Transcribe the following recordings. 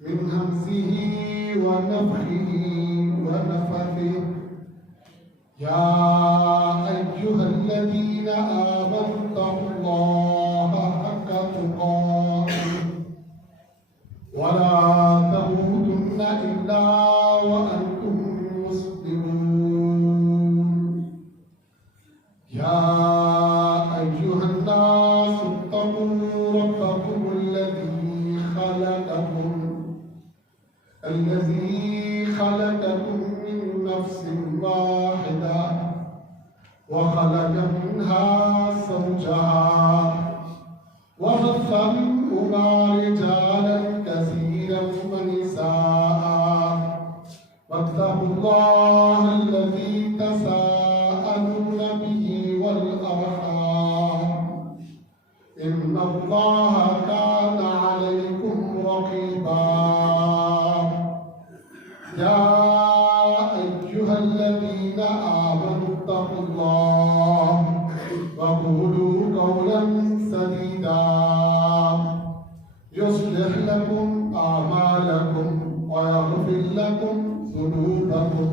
من همزه ونفخه ونفثه. يا أيها الذين آمنوا اتقوا الله حق تقاته ولا تموتن إلا وأنتم مسلمون. يا أيها الناس اتقوا ربكم الذي خلقكم من نفس واحدة وخلق منها زوجها وبث منهما رجالا كثيرا ونساء واتقوا الله الذي تساءلون به والأرحام إن الله كان عليكم رقيبا. يا أيها الذين آمنوا اتقوا الله وقولوا قولا سديدا يصلح لكم أعمالكم ويغفر لكم ذنوبكم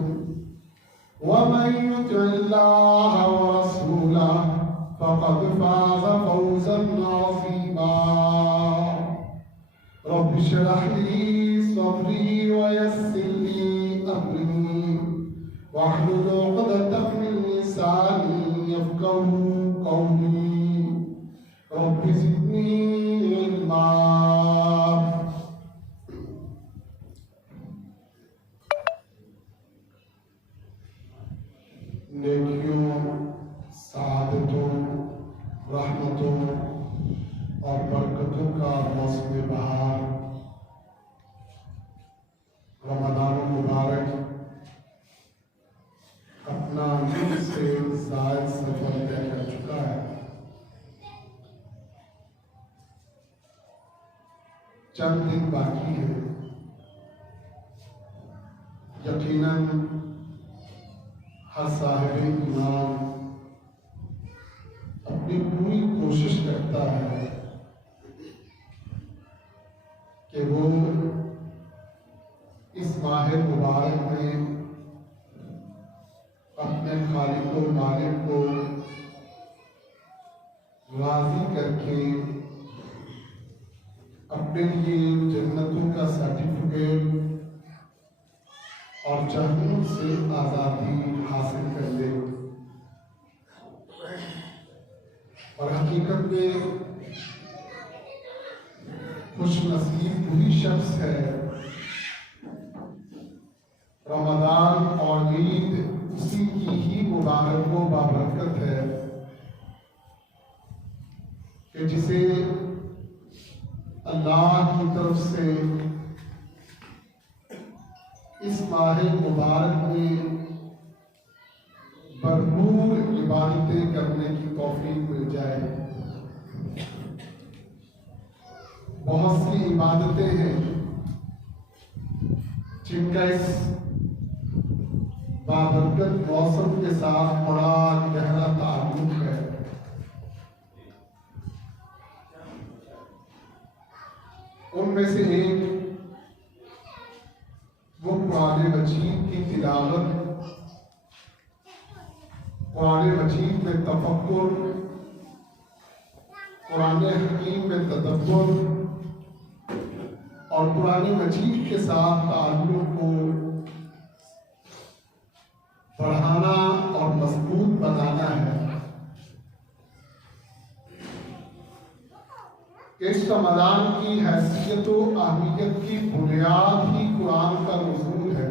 ومن يطع الله ورسوله فقد فاز فوزا عظيما. رب اشرح لي صدري ويسر لي أمري واحلل عقدة من لساني يفقهوا قولي. رب زدني علما. نیکیوں، سعادتوں، رحمتوں اور برکتوں کا موسم بہار رمضان المبارک اپنا ملک سے زائد سفر طے کر چکا ہے. چند دن باقی ہے. یقیناً ہر صاحب ایمان اپنی پوری کوشش کرتا ہے کہ وہ اس ماہ مبارک میں اپنے خالق و مالک کو راضی کر کے اپنے لیے جنتوں کا سرٹیفکیٹ اور جہنم سے آزادی حاصل کر لے. اور حقیقت میں خوش نصیب وہی شخص ہے. رمضان اور عید اسی کی ہی مبارک و بابرکت ہے کہ جسے اللہ کی طرف سے اس ماہ مبارک میں بھرپور عبادتیں کرنے کی توفیق مل جائے. بہت سی عبادتیں ہیں جن کا اس بابرکت موسم کے ساتھ بڑا گہرا تعلق ہے. ان میں سے ایک وہ قرآن مجید کی تلاوت، قرآن مجید میں تفکر، قرآن حکیم میں تدبر اور قرآن مجید کے ساتھ تعلق کو بڑھانا اور مضبوط بنانا ہے. اس رمضان کی حیثیت و اہمیت کی بنیاد ہی قرآن کا نزول ہے.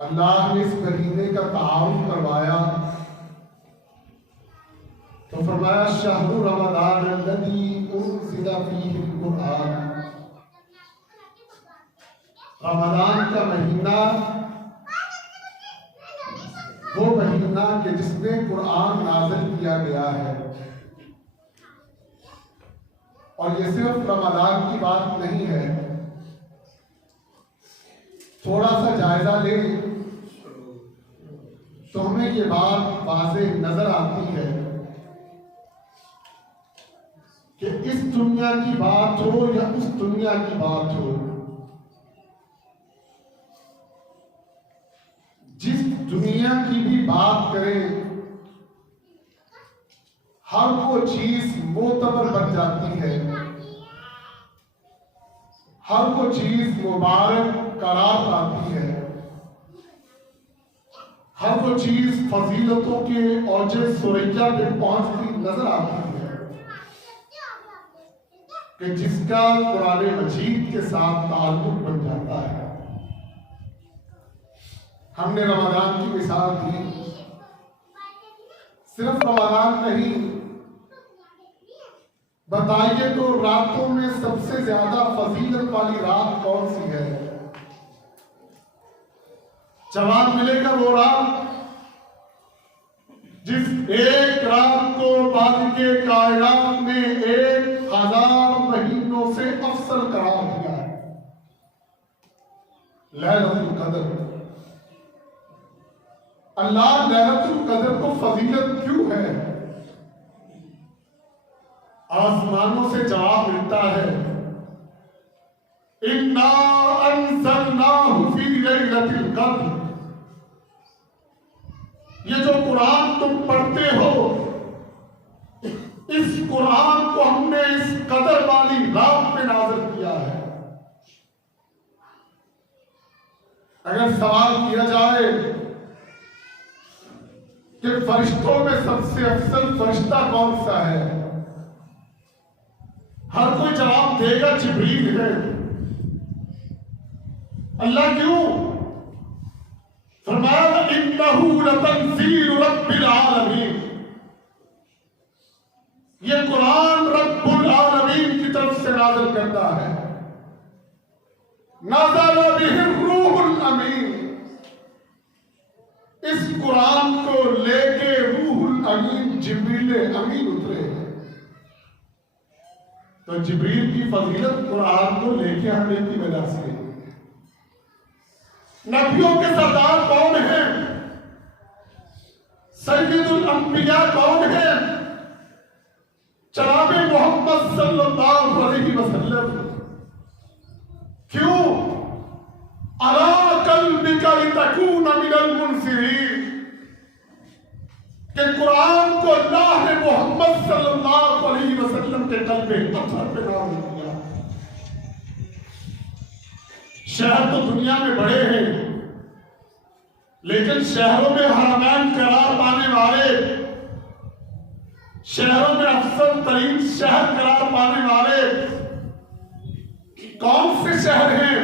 اللہ نے اس مہینے کا تعارف کروایا تو فرمایا شہر رمضان الذی انزل فیہ القرآن. رمضان کا مہینہ وہ مہینہ کہ جس میں قرآن نازل کیا گیا ہے. اور یہ صرف رمضان کی بات نہیں ہے. تھوڑا سا جائزہ لیں تو ہمیں یہ بات واضح نظر آتی ہے کہ کہ اس دنیا کی بات ہو یا اس دنیا کی بات ہو، جس دنیا کی بھی بات کریں ہر وہ چیز معتبر بن جاتی ہے، ہر وہ چیز مبارک قرار پاتی ہے، ہر وہ چیز فضیلتوں کے اوج ثریا پہ پہنچتی نظر آتی ہے کہ جس کا قرآن مجید کے ساتھ تعلق بن جاتا ہے۔ ہم نے رمضان کی مثال دی، صرف رمضان نہیں، بتائیے تو راتوں میں سب سے زیادہ فضیلت والی رات کون سی ہے؟ جواب ملے گا وہ رات جس ایک رات کو بادی کے کائنات نے 1000 مہینوں سے افضل قرار دیا ہے، لیلۃ القدر۔ اللہ لیلۃ القدر کو فضیلت کیوں ہے؟ آسمانوں سے جواب ملتا ہے، اِنَّا أَنزَلْنَاهُ فِي لَيْلَةِ الْقَدْرِ۔ یہ جو قرآن تم پڑھتے ہو، اس قرآن کو ہم نے اس قدر والی رات میں نازل کیا ہے۔ اگر سوال کیا جائے کہ فرشتوں میں سب سے افضل فرشتہ کون سا ہے، ہر کوئی جواب دے گا جبریل ہے۔ اللہ کیوں؟ فرمایا انہ لتنزیل رب العالمین، یہ قرآن رب العالمین کی طرف سے نازل کرتا ہے۔ نزل بہ الروح الامین، اس قرآن کو لے کے روح الامین جبریل امین اترے ہیں۔ تو جبریل کی فضیلت قرآن کو لے کے آنے کی وجہ سے۔ نبیوں کے سردار کون ہیں؟ سید الانبیاء کون ہیں؟ جناب محمد صلی اللہ علیہ وسلم۔ کیوں؟ علی قلبک لتکون من المنذرین، کہ قرآن کو اللہ نے محمد صلی اللہ علیہ وسلم کے قلب اطہر پہ نازل کیا۔ شہر تو دنیا میں بڑے ہیں، لیکن شہروں میں حرمین قرار پانے والے، شہروں میں افضل ترین شہر قرار پانے والے کون سے شہر ہیں؟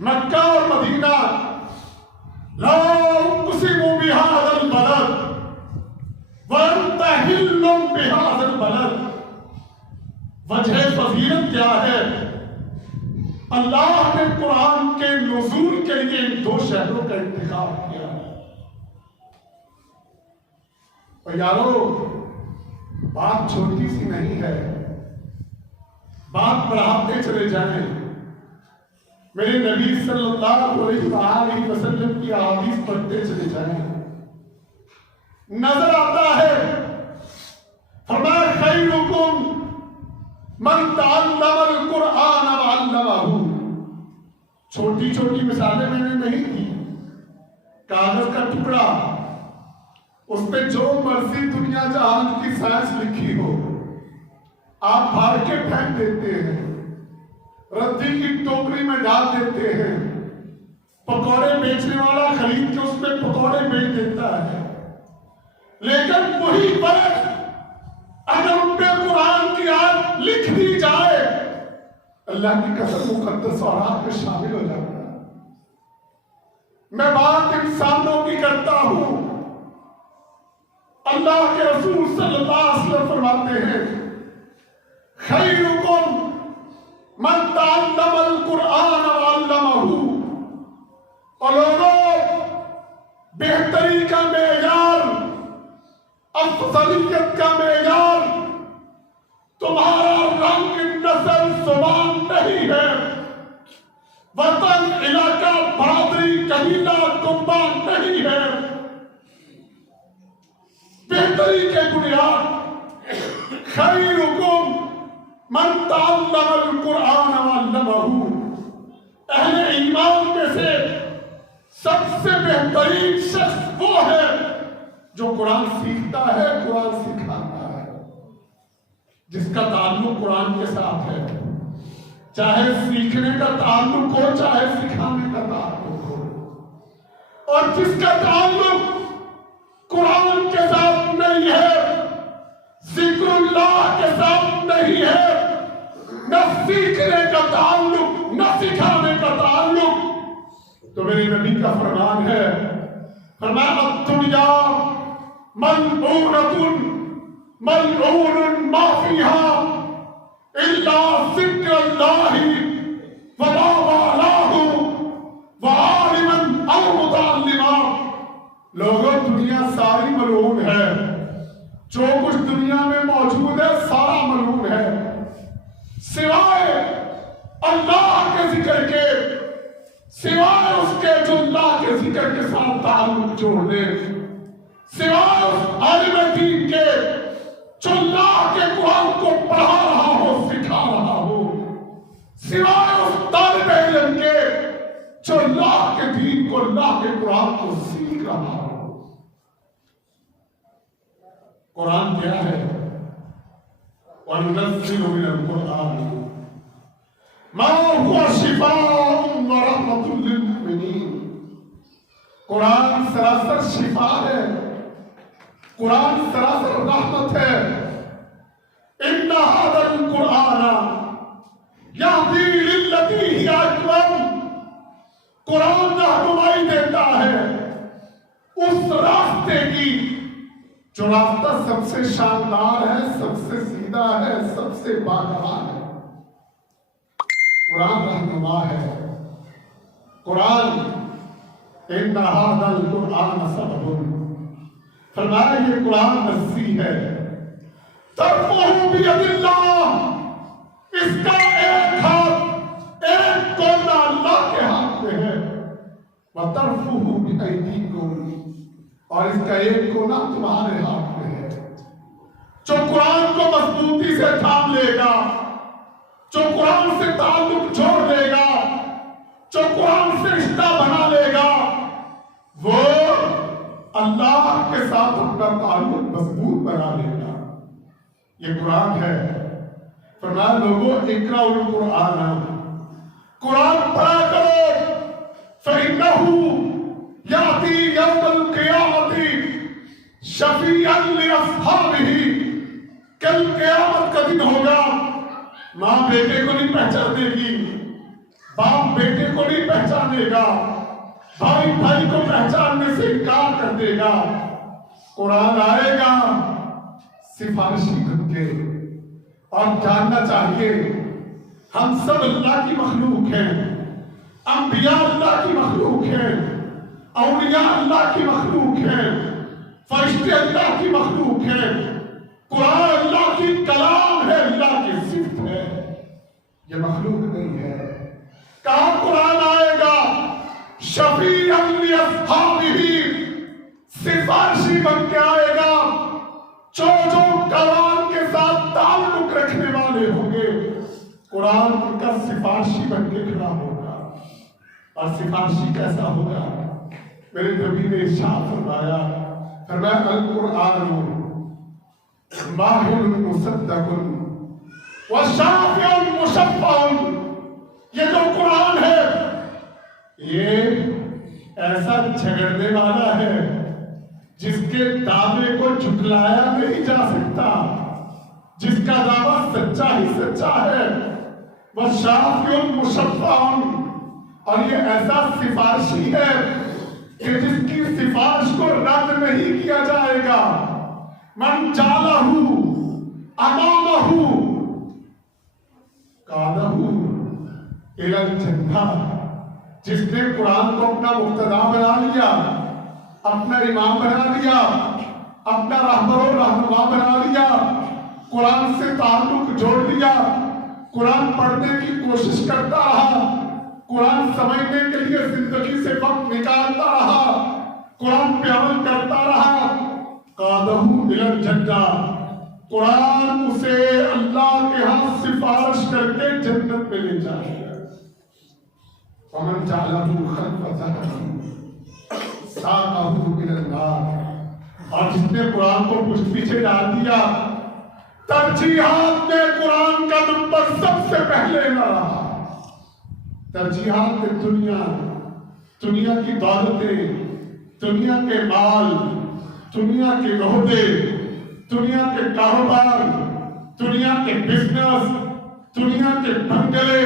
مکہ اور مدینہ۔ لا اقسم بہذا البلد وانت حل بہذا البلد۔ وجہ فضیلت کیا ہے؟ اللہ نے قرآن کے نزول کے لیے ان دو شہروں کا انتخاب کیا ہے۔ اور یارو، بات چھوٹی سی نہیں ہے، بات بڑھاتے چلے جائیں۔ میرے نبی صلی اللہ علیہ وسلم کی احادیث پڑھتے چلے جائیں، نظر آتا ہے فرمایا خیرکم من تعلم القرآن وعلمہ۔ چھوٹی چھوٹی مثالیں میں نے نہیں دی، کاغذ کا ٹکڑا، اس پہ جو مرضی دنیا جہان کی سائنس لکھی ہو آپ بھاڑ کے پھینک دیتے ہیں، ردی کی ٹوکری میں ڈال دیتے ہیں، پکوڑے بیچنے والا خرید کے اس میں پکوڑے بیچ دیتا ہے۔ لیکن وہی فرق اگر ان پہ قرآن کی آیت لکھ دی جائے، اللہ کی قسم مقدس اورات میں شامل ہو جاتا ہے۔ میں بات انسانوں کی کرتا ہوں، اللہ کے رسول صلی اللہ علیہ وسلم فرماتے ہیں خیرکم من تعلم القرآن وعلمہ۔ اور لوگوں، بہتری کا معیار، افضلیت کا معیار تمہارا رنگ، نسل، زبان نہیں ہے، وطن، علاقہ، برادری، قبیلہ، کنبہ نہیں ہے۔ بہتری کے بنیاد خیرکم من تعلم القرآن وعلمہ، اہل ایمان میں سے سب سے بہترین شخص وہ ہے جو قرآن سیکھتا ہے، قرآن سکھاتا ہے، جس کا تعلق قرآن کے ساتھ ہے، چاہے سیکھنے کا تعلق ہو چاہے سکھانے کا تعلق ہو، اور جس کا تعلق قرآن کے ساتھ نہیں ہے، ذکر اللہ کے ساتھ نہیں ہے، نہ سیکھنے کا تعلق نہ سکھانے کا تعلق، تو میرے نبی کا فرمان ہے، فرمایا الدنیا ملعونۃ ملعون ما فیہا الا ذکر اللہ وما والاہ وعالما او متعلما۔ لوگوں دنیا ساری ملعون ہے، جو کچھ دنیا میں موجود ہے سارا ملعون ہے، سوائے اللہ کے ذکر کے، سوائے اس کے جو اللہ کے ذکر کے ساتھ تعلق جوڑ دے، سوائے اس عالم دین کے جو اللہ کے قرآن کو پڑھا رہا ہو، سکھا رہا ہو، سوائے اس طالب علم کے جو اللہ کے دین کو، اللہ کے قرآن کو سیکھ رہا ہو۔ قرآن کیا ہے؟ وَنُنَزِّلُ مِنَ الْقُرْآنِ مَا هُوَ شِفَاءٌ وَرَحْمَةٌ لِّلْمُؤْمِنِينَ۔ قرآن سراسر شفا ہے، قرآن سراسر رحمت ہے۔ إِنَّ هَذَا الْقُرْآنَ يَهْدِي لِلَّتِي هِيَ أَقْوَمُ۔ قرآن رہنمائی دیتا ہے اس راستے کی جو راستہ سب سے شاندار ہے، سب سے سیدھا ہے، سب سے بالا ہے۔ قرآن رہنما ہے، قرآن إِنَّ هَذَا الْقُرْآنَ سَبَبٌ، فرمایا یہ قرآن رسی ہے، ترفعہ بِیَدِ اللہ، اس کا ایک ہاتھ، ایک کونا اللہ کے ہاتھ میں ہے، وَتَرْفُهُ بِأَيْدِيكُمْ، اور اس کا ایک کونا تمہارے ہاتھ میں ہے۔ جو قرآن کو مضبوطی سے تھام لے گا، جو قرآن سے تعلق جوڑ لے گا، جو قرآن سے رشتہ بنا لے گا، وہ اللہ کے ساتھ اپنا تعلق مضبوط بنا لے گا۔ یہ قرآن ہے، فرمایا لوگوں اقرأوا القرآن، قرآن پڑھا کرو، فَإِنَّهُ يَأْتِي يَوْمَ الْقِيَامَةِ شَفِيعًا لِأَصْحَابِهِ، کل قیامت کا دن ہوگا، ماں بیٹے کو نہیں پہچانے گی، باپ بیٹے کو نہیں پہچانے گا، بھائی بھائی کو پہچاننے سے انکار کر دے گا۔ قرآن آئے گا سفارشی بن کے، اور جاننا چاہیے ہم سب اللہ کی مخلوق ہیں، انبیاء اللہ کی مخلوق ہیں، اولیاء اللہ کی مخلوق ہیں، فرشتے اللہ کی مخلوق ہیں، قرآن اللہ کی کلام ہے، اللہ کی صفت ہے، یہ مخلوق نہیں ہے۔ کہاں قرآن آئے گا شفیعاً لِأَصْحَابِهِ، سفارشی بن کے آئے گا، جو قرآن کے ساتھ تعلق رکھنے والے ہوں گے، قرآن کا سفارشی بن کے کھڑا ہوگا۔ اور سفارشی کیسا ہوگا؟ میرے نبی نے ارشاد فرمایا، فرمایا القرآن ماہر مصدق وشافع مشفع، یہ جو قرآن ہے یہ ایسا جھگڑنے والا ہے جس کے دعوے کو جھٹلایا نہیں جا سکتا، جس کا دعویٰ سچا ہی سچا ہے، وشافع مشفع، اور یہ ایسا سفارشی ہے کہ جس کی سفارش کو رد نہیں کیا جائے گا۔ من جعلہ امامہ قادہ الی الجنہ، جس نے قرآن کو اپنا مقتدا بنا لیا، اپنا امام بنا لیا، اپنا رہبر و رہنما بنا لیا، قرآن سے تعلق جوڑ لیا، قرآن پڑھنے کی کوشش کرتا رہا، قرآن سمجھنے کے لیے زندگی سے وقت نکالتا رہا، قرآن پہ عمل کرتا رہا، قادہ الی الجنہ، قرآن اسے اللہ کے ہاں سفارش کر کے جنت میں لے جائے گا. ومن جعلہ خلف ظہرہ ساقہ الی النار. اور جس نے قرآن کو کچھ پیچھے ڈال دیا، ترجیحات میں قرآن کا نمبر سب سے پہلے نہ رہا. ترجیحات میں دنیا کی دولتیں، دنیا کے مال، دنیا کے عہدے، دنیا کے کاروبار، دنیا کے بزنس، دنیا کے بنگلے،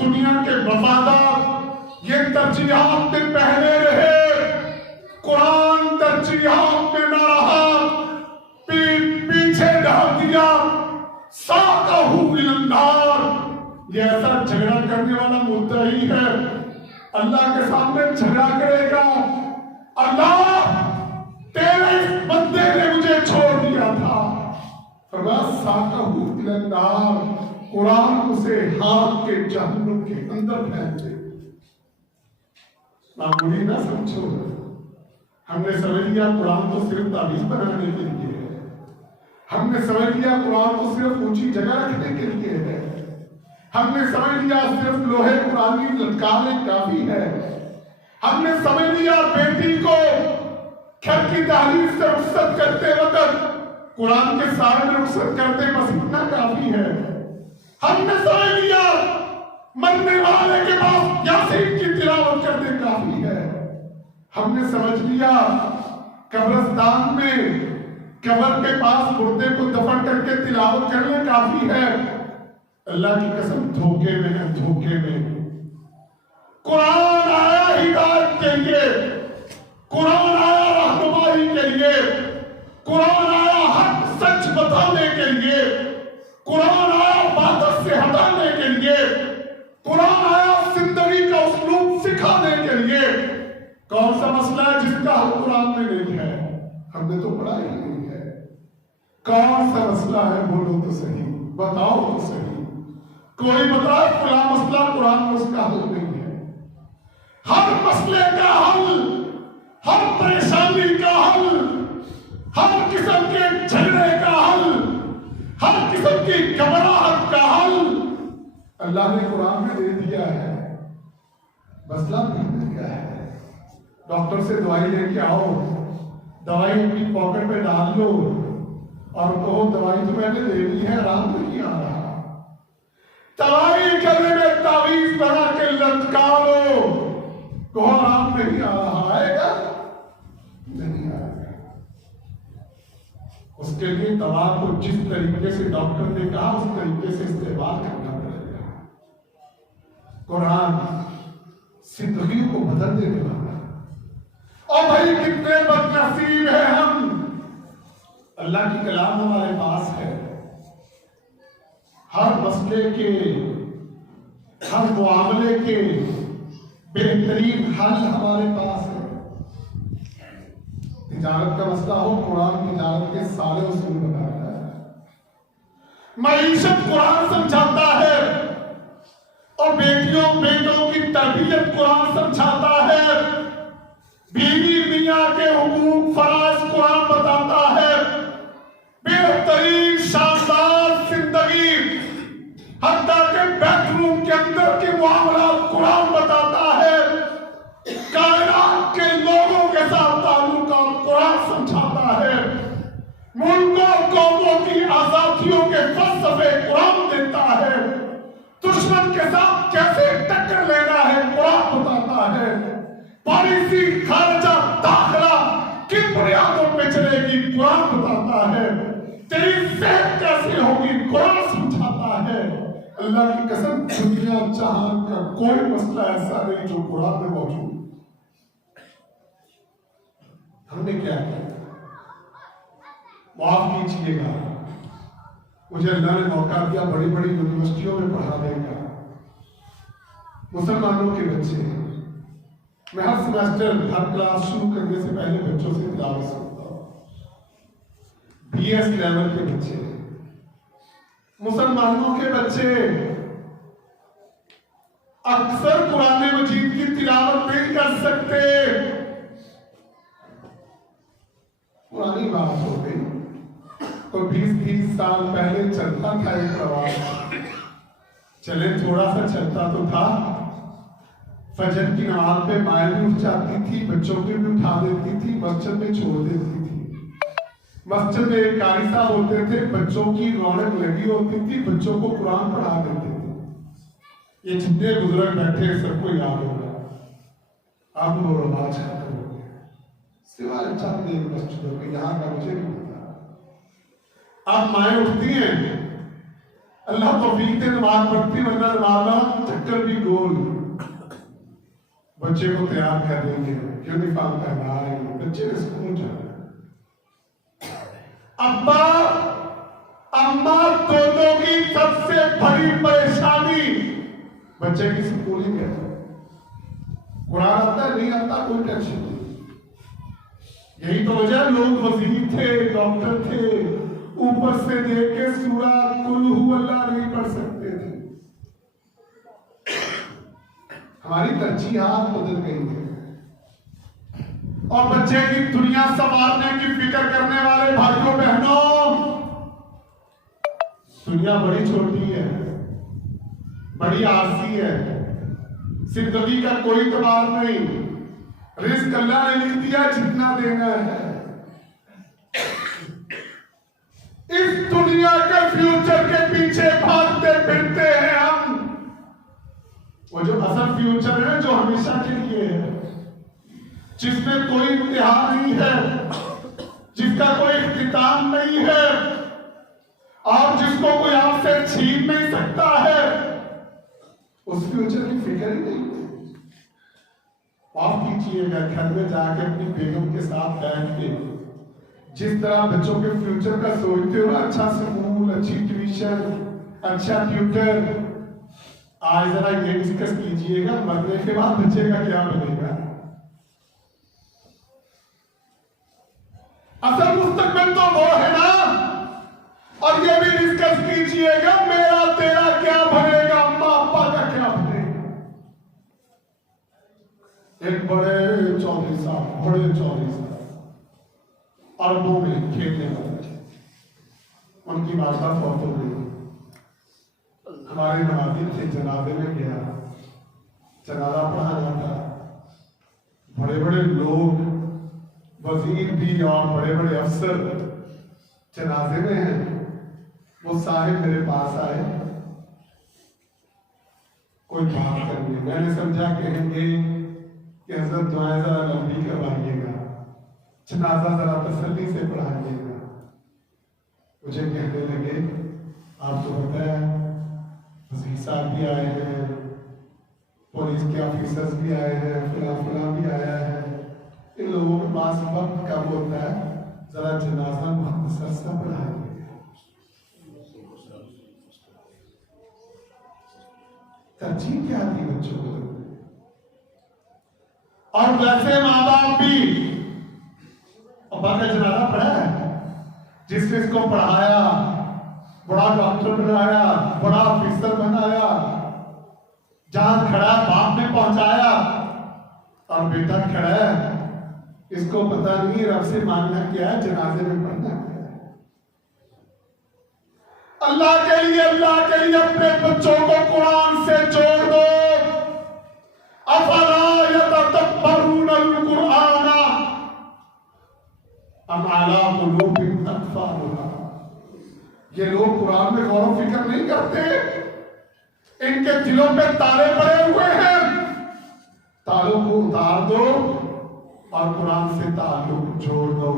دنیا کے مفادات، یہ ترجیحات میں پہلے رہے. قرآن ترجیحات میں نہ رہا، پیچھے ڈال دیا. ساقہ الی النار. یہ ایسا جھگڑا کرنے والا مدعی ہے، اللہ کے سامنے جھگڑا کرے گا. اللہ تیرے اس بندے نے مجھے چھوڑ دیا تھا. فرمایا ساقہ الی النار. قرآن اسے ہاتھ کے جہنم کے اندر پھینک دے. معمولی نہ سمجھو. ہم نے سمجھ لیا قرآن تو صرف تعویذ بنانے کے لیے ہے. ہم نے سمجھ لیا قرآن کو صرف اونچی جگہ رکھنے کے لیے ہے. ہم نے سمجھ لیا صرف لوہے قرآنی لٹکانے کافی ہے. ہم نے سمجھ لیا بیٹی کو گھر کی دہلیز سے رخصت کرتے وقت قرآن کے سائے میں رخصت کرتے بس اتنا کافی ہے. ہم نے سمجھ لیا مرنے والے کے پاس یاسین کی تلاوت کرنے کافی ہے. ہم نے سمجھ لیا قبرستان میں قبر کے پاس مردے کو دفن کر کے تلاوت کرنے کافی ہے. اللہ کی قسم دھوکے میں ہے، دھوکے میں. قرآن آیا ہدایت کے لیے، قرآن آیا رہنمائی کے لیے، قرآن آیا حق سچ بتانے کے لیے، قرآن آیا باطل سے ہٹانے کے لیے، قرآن آیا زندگی کا اسلوب سکھانے کے لیے. کون سا مسئلہ ہے جس کا حل قرآن میں نہیں ہے؟ ہم نے تو پڑھا ہی نہیں ہے. کون سا مسئلہ ہے؟ بولو تو صحیح، بتاؤ تو صحیح. کوئی بتائے فلاں مسئلہ قرآن میں اس کا حل نہیں ہے. ہر مسئلے کا حل، ہر پریشانی کا حل، ہر قسم کے جھگڑے کا حل، ہر قسم کی گھبراہٹ کا حل اللہ نے قرآن میں دے دیا ہے. مسئلہ نہیں کیا ہے؟ ڈاکٹر سے دوائی لے کے آؤ، دوائی اپنی پاکٹ میں ڈال لو اور کہو دوائی تو میں نے لے لی ہے، آرام نہیں آ رہا. دوائی گلے میں تعویذ بنا کے لٹکا لو، کہو آرام نہیں آ رہا. آئے گا؟ نہیں آئے گا. اس کے لیے دوا کو جس طریقے سے ڈاکٹر نے کہا اس طریقے سے استعمال کرنا پڑے گا. قرآن زندگی کو بدل دینے والا. اور بھائی کتنے بدنصیب ہیں ہم. اللہ کی کلام ہمارے پاس ہے، ہر مسئلے کے، ہر معاملے کے بہترین حل ہمارے پاس ہے. تجارت کا مسئلہ ہو، قرآن تجارت کے سارے اصول بتاتا ہے. معیشت قرآن سمجھاتا ہے، اور بیٹیوں بیٹوں کی تربیت قرآن سمجھاتا ہے. بیوی میاں کے حقوق فرائض قرآن بتاتا ہے. بہترین شاندار زندگی حتیٰ کہ بیڈ روم کے اندر کے معاملات قرآن بتاتا ہے. کائنات کے لوگوں کے ساتھ تعلقات قرآن سمجھاتا ہے. ملکوں قوموں کی آزادیوں کے فلسفے قرآن دیتا ہے. دشمن کے ساتھ کیسے ٹکر لینا ہے قرآن بتاتا ہے. پالیسی خارجہ داخلہ کن بنیادوں پہ چلے گی قرآن بتاتا ہے. تیری صحت کیسی ہوگی قرآن سمجھاتا ہے. اللہ کی قسم دنیا جہان کا کوئی مسئلہ ایسا نہیں جو قرآن میں موجود. ہم نے کیا کیا؟ معاف کیجیے گا، مجھے اللہ نے موقع دیا بڑی بڑی یونیورسٹیوں میں پڑھانے کا. مسلمانوں کے بچے، میں ہر سیمیسٹر ہر کلاس شروع کرنے سے پہلے بچوں سے تلاوت سنتا ہوں. بی ایس لیول کے بچے، مسلمانوں کے بچے اکثر قرآن مجید کی تلاوت نہیں کر سکتے. پرانی بات ہو گئی. کوئی 20-30 سال پہلے چلتا تھا ایک رواج، چلے تھوڑا سا چلتا تو تھا، فجر کی نماز پہ مائیں بھی اٹھ جاتی تھی، بچوں کو بھی اٹھا دیتی تھی، مسجد میں چھوڑ دیتی تھی۔ مسجد میں ایک قاری صاحب ہوتے تھے، بچوں کی رونق لگی ہوتی تھی، بچوں کو قرآن پڑھا دیتے تھے۔ یہ جتنے بزرگ بیٹھے سب کو یاد ہوگا، اب وہ رواج ختم ہو گیا، سوائے چند ایک مسجدوں کے، یہاں کا مجھے نہیں پتا۔ اب مائیں اٹھتی ہیں، اللہ توفیق دے نماز پڑھتی، ورنہ نماز چکر بھی گول، بچے کو تیار کر دیں گے، یونیفارم پہنا رہے ہیں، بچے اسکول جا رہے ہیں۔ ابا اماں دونوں کی سب سے بڑی پریشانی بچے کی اسکول ہی کہتے ہیں، قرآن آتا ہے نہیں آتا کوئی ٹینشن نہیں۔ یہی تو وجہ لوگ وزیر تھے، ڈاکٹر تھے، اوپر سے دیکھ کے سورہ قل ہو اللہ نہیں پڑھ سکتے تھے۔ ہماری ترجیحات بدل گئی ہیں، اور بچے کی دنیا سنوارنے کی فکر کرنے والے بھائیوں بہنوں، دنیا بڑی چھوٹی ہے، بڑی عارضی ہے، زندگی کا کوئی اعتبار نہیں، رزق اللہ نے لکھ دیا جتنا دینا ہے۔ اس دنیا کے فیوچر کے پیچھے بھاگتے پھرتے ہیں ہم، وہ جو اصل فیوچر ہے جو ہمیشہ کے لیے ہے، جس میں کوئی انتہا نہیں ہے، جس کا کوئی اختتام نہیں ہے، اور جس کو کوئی آپ سے چھین نہیں سکتا ہے، اس فیوچر کی فکر ہی نہیں ہے۔ آپ کیجئے گا گھر میں جا کے اپنی بیگم کے ساتھ بیٹھ کے جس طرح بچوں کے فیوچر کا سوچتے ہو، اچھا سکول، اچھی ٹیوشن، اچھا ٹیوٹر، آج ذرا یہ ڈسکس کیجئے گا مرنے کے بعد بچے کا کیا بنے گا۔ اصل مستقبل تو وہ ہے نا، اور یہ بھی ڈسکس کیجئے گا میرا تیرا کیا بنے گا، اماں ابا کا کیا بنے گا۔ ایک بڑے 34 سال عربوں میں کھیلنے والے، ان کی والدہ فوت ہو گئی، ہمارے نوادی تھے، جنازے میں گیا، جنازہ پڑھا جاتا، بڑے بڑے لوگ، وزیر بھی اور بڑے بڑے افسر جنازے میں ہیں، وہ سارے میرے پاس آئے، کوئی بات کرنے، میں نے سمجھا کہیں گے کہ حضرت دعائیں ذرا لمبی کروائیے گا، جنازہ ذرا تسلی سے پڑھائیے گا۔ مجھے کہنے لگے آپ کو پتہ ہے وزیر صاحب بھی آئے ہیں، پولیس کے آفیسرز بھی آئے ہیں، فلاں بھی آیا ہے، ان لوگوں کے پاس وقت کم ہوتا ہے، ذرا جنازہ مختصر سا پڑھائیے گا۔ ترجیح کیا تھی بچوں کو؟ اور ویسے ماں باپ بھی ابا کا جنازہ پڑھا ہے، جس نے اس کو پڑھایا، بڑا ڈاکٹر بنایا، بڑا آفیسر بنایا، جہاں کھڑا باپ نے پہنچایا، اور بیٹا کھڑا ہے، اس کو پتہ نہیں رب سے مانگنا کیا ہے، جنازے میں پڑھنا کیا ہے۔ اللہ کے لیے اپنے بچوں کو قرآن سے جوڑ دو۔ افلا یتدبرون القرآن ام علی قلوب اقفالها۔ یہ لوگ قرآن میں غور و فکر نہیں کرتے، ان کے دلوں پہ تالے پڑے ہوئے ہیں، تالوں کو اتار دو اور قرآن سے تعلق جوڑ دو،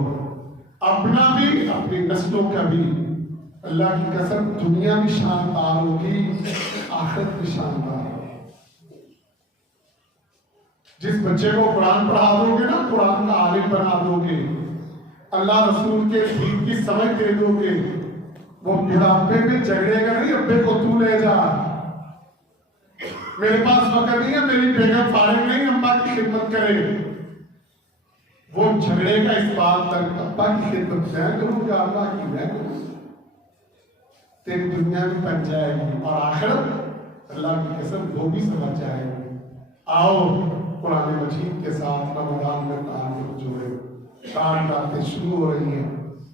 اپنا بھی اپنی نسلوں کا بھی۔ اللہ کی قسم دنیا بھی شاندار ہوگی، آخرت بھی شاندار ہوگی۔ جس بچے کو قرآن پڑھا دو گے نا، قرآن کا عالم بنا دو گے، اللہ رسول کے دین کی سمجھ دے دو گے، وہ بڑھاپے میں جھگڑے گا نہیں، ابے کو تو لے جا، میرے پاس وقت نہیں ہے، میری بیگم فارغ نہیں، اماں کی خدمت کرے۔ وہ جھگڑے کا اس بات تک، ابا کی خدمت میں کروں یا اللہ کی میں کروں، تیری دنیا بھی بن جائے گی اور آخرت اللہ کی قسم وہ بھی سمجھ جائے گی۔ آؤ قرآن مجید کے ساتھ رمضان میں تعلق جوڑے، 8 راتیں شروع ہو رہی ہیں،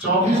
24